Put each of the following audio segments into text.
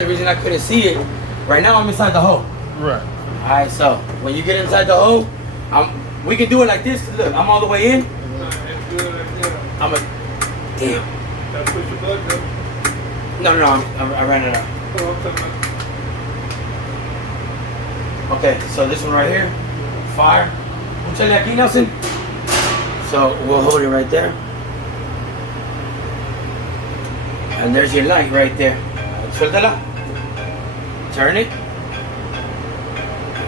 The reason I couldn't see it, right now I'm inside the hole. Right. Alright, so when you get inside the hole, we can do it like this. Look, I'm all the way in. I'm a damn. Gotta push your button. No, I ran it out. Okay, so this one right here, fire. Úchale aquí, Nelson. So we'll hold it right there. And there's your light right there. Suéltala. Turn it. Oh,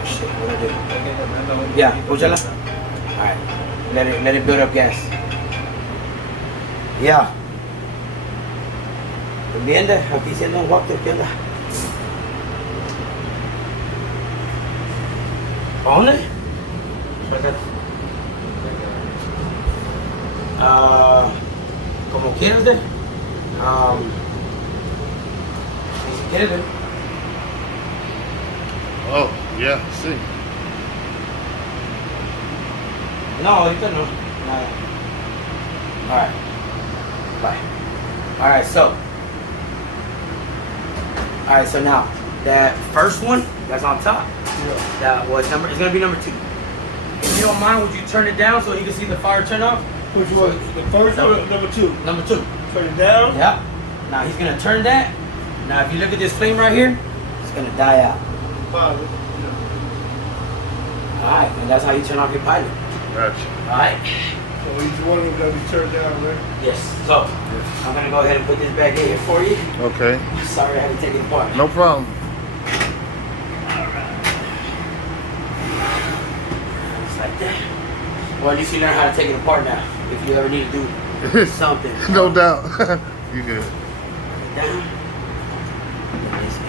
shit, what do I do? Yeah, úchala. Alright, let it build up gas. Yeah. ¿Entiendes? Aquí siendo un walkthrough, ¿qué onda? ¿Dónde? Como quieras de. Si quieres de. Oh, yeah, see. No, ahorita no. Nada. Alright. Bye. Alright, so now that first one that's on top, that was it's gonna be number 2. If you don't mind, would you turn it down so you can see the fire turn off? Which one? The first one or number 2? Number 2. Turn it down? Yep. Now he's gonna turn that. Now if you look at this flame right here, it's gonna die out. Pilot. Alright, and that's how you turn off your pilot. Gotcha. Alright? So each one of them gotta be turned down, right? Yes. So I'm gonna go ahead and put this back in here for you. Okay. Sorry I had to take it apart. No problem. Just like that. Well, at least you learn how to take it apart now. If you ever need to do something. No doubt. You good. Down. Put this in.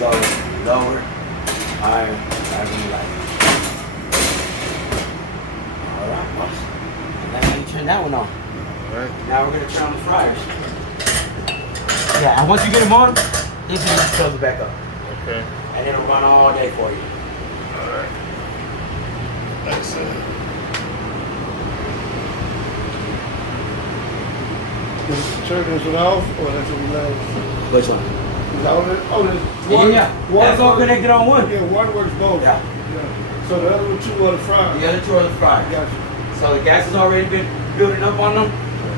Go lower, higher, however you like. Alright, boss. And that's how you turn that one on. Alright. Now we're going to turn on the fryers. Yeah, and once you get them on, you can just close it back up. Okay. And it'll run all day for you. Alright. That's it. Turn this one off, or that's what we like? Which one? Yeah. That's all connected on one. Yeah, one works both. Yeah. So the other 2 are the fryers. The other 2 are the fryers. Gotcha. So the gas has already been building up on them.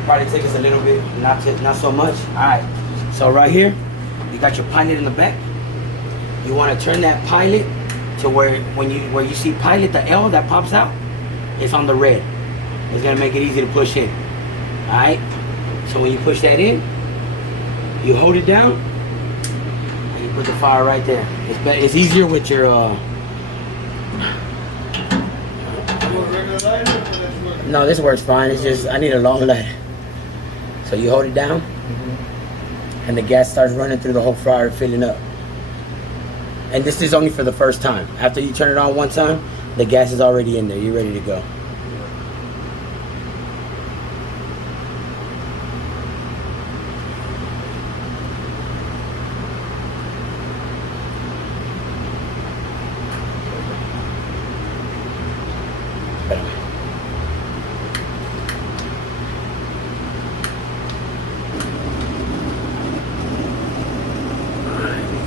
Probably take us a little bit, not so much. Alright. So right here, you got your pilot in the back. You want to turn that pilot to where you see pilot, the L that pops out, it's on the red. It's gonna make it easy to push in. Alright? So when you push that in, you hold it down. Put the fire right there. It's easier with your No, this works fine. It's just I need a long light. So you hold it down, and the gas starts running through the whole fryer, filling up. And this is only for the first time. After you turn it on one time, the gas is already in there. You're ready to go.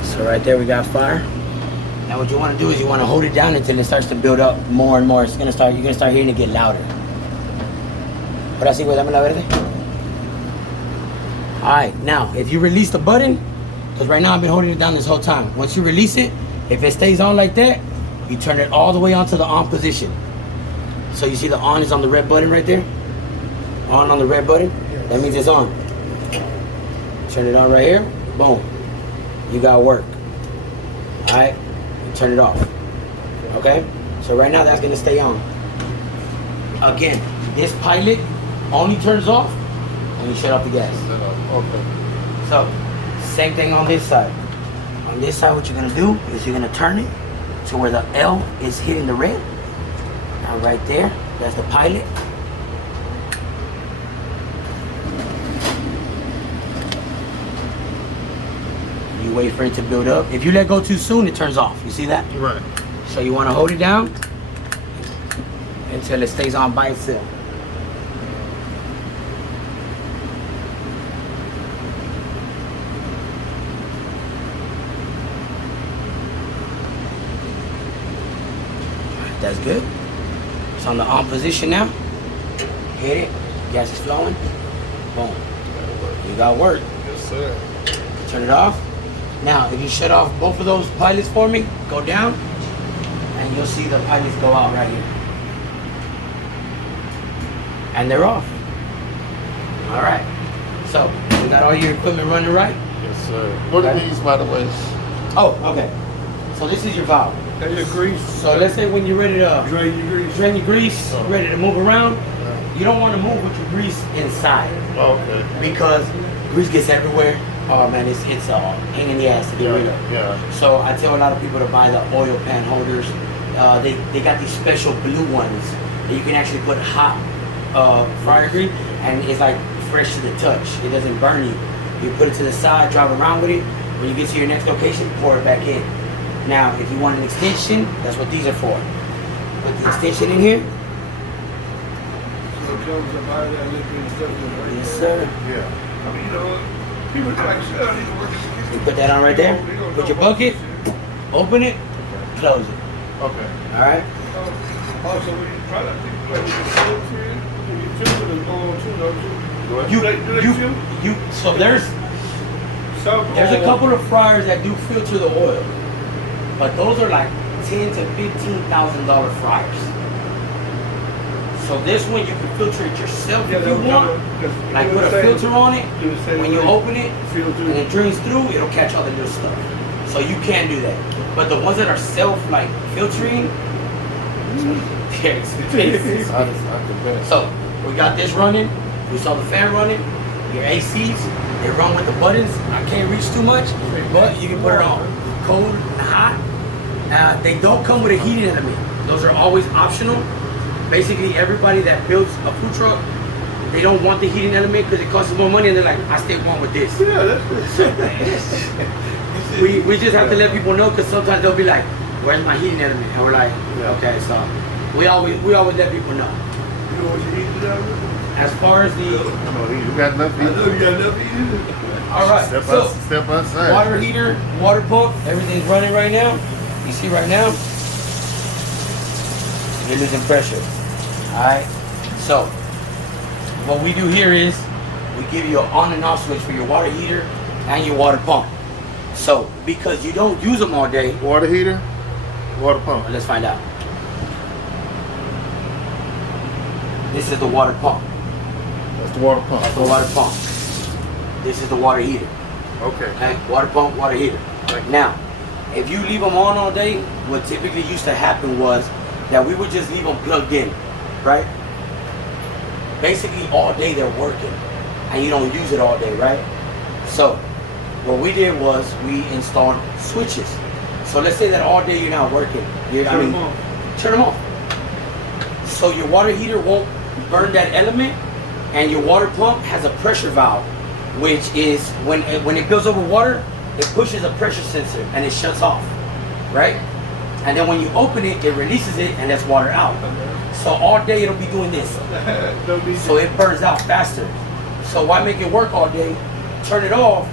So right there we got fire. Now what you want to do is you want to hold it down until it starts to build up more and more. You're gonna start hearing it get louder. Ahora sí, güey, dame la verde. Alright, now if you release the button, because right now I've been holding it down this whole time. Once you release it, if it stays on like that, you turn it all the way onto the on position. So you see the on is on the red button right there? On the red button? That means it's on. Turn it on right here. Boom. you got work. All right, turn it off. Okay, so right now that's gonna stay on. Again, this pilot only turns off when you shut off the gas. Okay. So, same thing on this side. On this side, what you're gonna do is you're gonna turn it to where the L is hitting the red. Now right there, that's the pilot. You wait for it to build up. If you let go too soon, it turns off. You see that? Right. So you wanna hold it down until it stays on by itself. That's good. It's on the on position now. Hit it. Gas is flowing. Boom. You got work. Yes, sir. Turn it off. Now, if you shut off both of those pilots for me, go down, and you'll see the pilots go out right here. And they're off. All right. So, you got all your equipment running right? Yes, sir. What are these, by the way? Oh, okay. So this is your valve. That's your grease. So let's say when you're ready to Drain your grease. drain your grease, ready to move around, you don't want to move with your grease inside Okay. because grease gets everywhere. Oh man, it's a pain in the ass to get rid of. Yeah. So I tell a lot of people to buy the oil pan holders. They got these special blue ones that you can actually put hot fryer grease, and it's like fresh to the touch. It doesn't burn you. You put it to the side, drive around with it. When you get to your next location, pour it back in. Now, if you want an extension, that's what these are for. Put the extension in here. So it comes up out of that liquid and stuff. Yes, sir. Yeah. I mean, you know, people like shit, I need to work in the kitchen. You put that on right there. Put your bucket, open it, close it. Okay. All right. Also, when you try to think like with the filter in, when you filter the oil too, don't you? So there's a couple of fryers that do filter the oil, but those are like $10,000 to $15,000 fryers. So this one you can filter it yourself if you want. Like put a filter on it. When you open it and it drains through, it'll catch all the little stuff. So you can do that. But the ones that are self like filtering, they're expensive. So we got this running. We saw the fan running. Your ACs, they run with the buttons. I can't reach too much, but you can put it on. Cold and hot. They don't come with a heating element. Those are always optional. Basically, everybody that builds a food truck, they don't want the heating element because it costs more money, and they're like, I stay warm with this. Yeah, that's we just have to let people know because sometimes they'll be like, where's my heating element? And we're like, okay, so we always let people know. You know what you heat it out with? As far as the You got enough heat. I know you got enough heat. all right, Step outside. water heater, water pump, everything's running right now. You see right now, you're losing pressure. All right. So what we do here is we give you an on and off switch for your water heater and your water pump. So because you don't use them all day, Water heater, water pump. let's find out. This is the water pump. That's the water pump. That's the water pump. This is the water heater. Okay. Okay, water pump, water heater. Now, if you leave them on all day, what typically used to happen was that we would just leave them plugged in, right? Basically all day they're working and you don't use it all day, right? So what we did was we installed switches. So let's say that all day you're not working. Turn them off. So your water heater won't burn that element, and your water pump has a pressure valve, which is when it goes over water, it pushes a pressure sensor and it shuts off, right? And then when you open it, it releases it and that's water out. So all day it'll be doing this. So it burns out faster. So why make it work all day? Turn it off,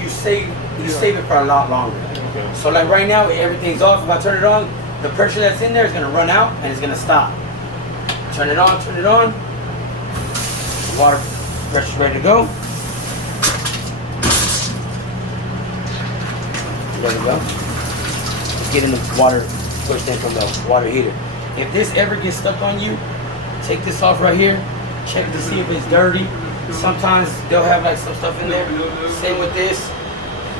you save it for a lot longer. Okay. So like right now, everything's off. If I turn it on, the pressure that's in there is gonna run out and it's gonna stop. Turn it on, turn it on. Water pressure's ready to go. There we go. Just getting the water pushed in from the water heater. If this ever gets stuck on you, take this off right here. Check to see if it's dirty. Sometimes they'll have like some stuff in there. Same with this.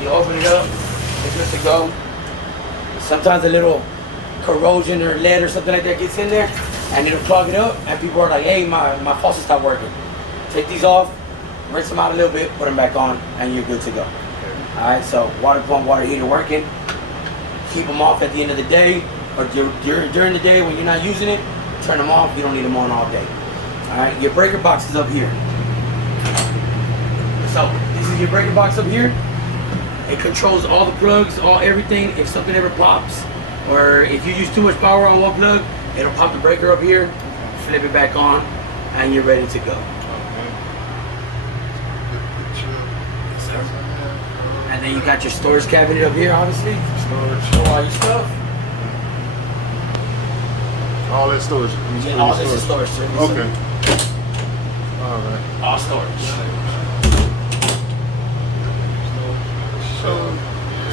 You open it up. It's good to go. Sometimes a little corrosion or lead or something like that gets in there and it'll clog it up and people are like, hey, my faucet stopped working. Take these off, rinse them out a little bit, put them back on, and you're good to go. Alright, so water pump, water heater working. Keep them off at the end of the day or during the day when you're not using it, turn them off. You don't need them on all day. Alright, your breaker box is up here. So this is your breaker box up here. It controls all the plugs, everything. If something ever pops, or if you use too much power on one plug, it'll pop the breaker up here, flip it back on, and you're ready to go. Yes, sir. And then you got your storage cabinet up here, obviously. Storage for all your stuff. All that storage. Yeah, all this is storage, sir. Okay. All right. All storage.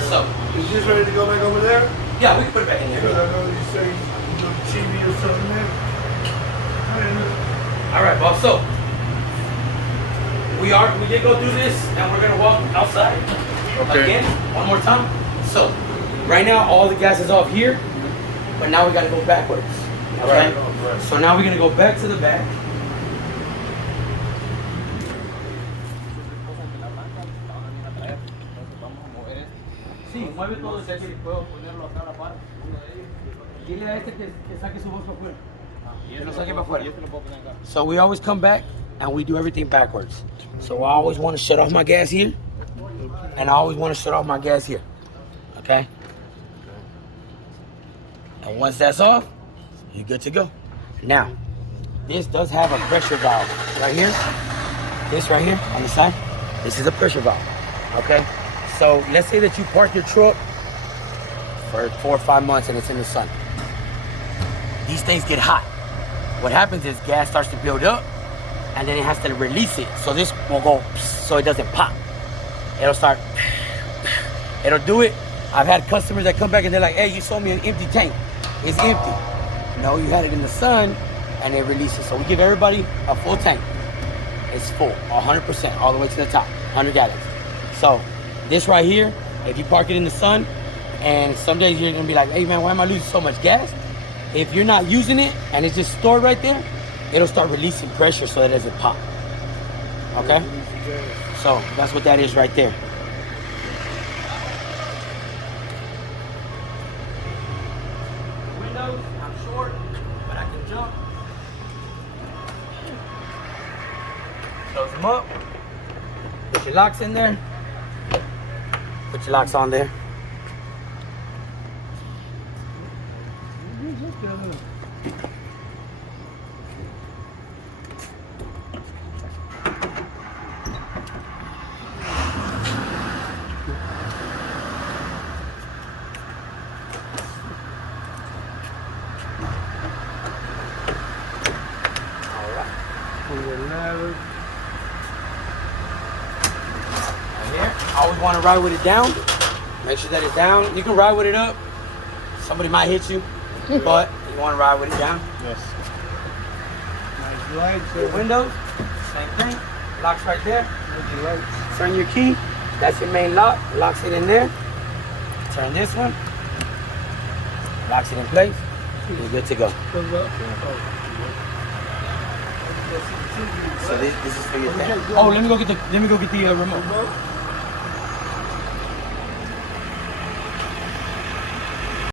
So, is this ready to go back over there? yeah, we can put it back in Because there. I know you say TV or something there. All right, boss. So we did go through this, and we're gonna walk outside again one more time. So right now, all the gas is off here, but now we gotta go backwards. Okay. Right. So now we're gonna go back to the back. Sí, mueve todo ese. Puedo ponerlo acá a la par, uno de ellos. Dile a este que saque su voz para afuera. Que lo saque para afuera. So we always come back and we do everything backwards. So I always want to shut off my gas here, and I always want to shut off my gas here. Okay? And once that's off, you're good to go. Now, this does have a pressure valve right here. This right here on the side, this is a pressure valve. Okay? So let's say that you park your truck for 4 or 5 months and it's in the sun. These things get hot. What happens is gas starts to build up and then it has to release it. So this will go so it doesn't pop. It'll start, it'll do it. I've had customers that come back and they're like, hey, you sold me an empty tank. It's empty. No, you had it in the sun and it releases. So we give everybody a full tank. It's full, 100%, all the way to the top, 100 gallons. So this right here, if you park it in the sun, and some days you're gonna be like, hey man, why am I losing so much gas? If you're not using it and it's just stored right there, it'll start releasing pressure so it doesn't pop. Okay? So that's what that is right there. Windows, I'm short, but I can jump. Close them up. Put your locks in there. Put your locks on there. I always want to ride with it down. Make sure that it's down. You can ride with it up. Somebody might hit you, but you want to ride with it down. Yes. Nice lights. Your windows, same thing. Locks right there. Turn your key. That's your main lock. Locks it in there. Turn this one. Locks it in place. You're good to go. So this is for your thing. Oh, let me go get the remote.